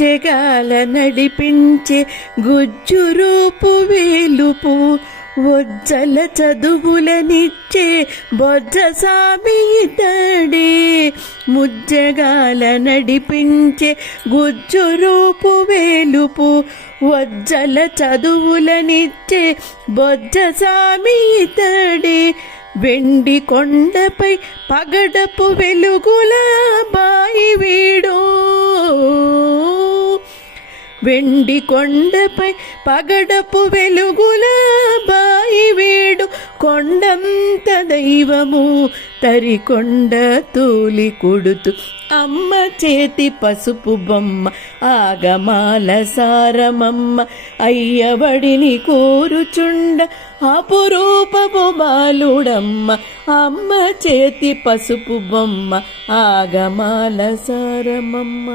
ముచ్చెగాల నడిపించే గుజ్జురూపు వేలుపు వజ్జల చదువులనిచ్చే బొజ్జసామి ఇతడే. ముజ్జగాల నడిపించే గుజ్జురూపు వేలుపు వజ్జల చదువులనిచ్చే బొజ్జసామి ఇతడే. వెండి కొండపై పగడపు వెలుగుల బాయి వీడు. వెండి కొండపై పగడపు వెలుగుల బాయి వీడు. కొండంత దైవము తరికొండ తూలి కొడుతూ అమ్మ చేతి పసుపు బొమ్మ ఆగమాల సారమమ్మ. అయ్యవడిని కోరుచుండ అపురూపపు బాలుడమ్మ. అమ్మ చేతి పసుపు బొమ్మ ఆగమాల సారమమ్మ.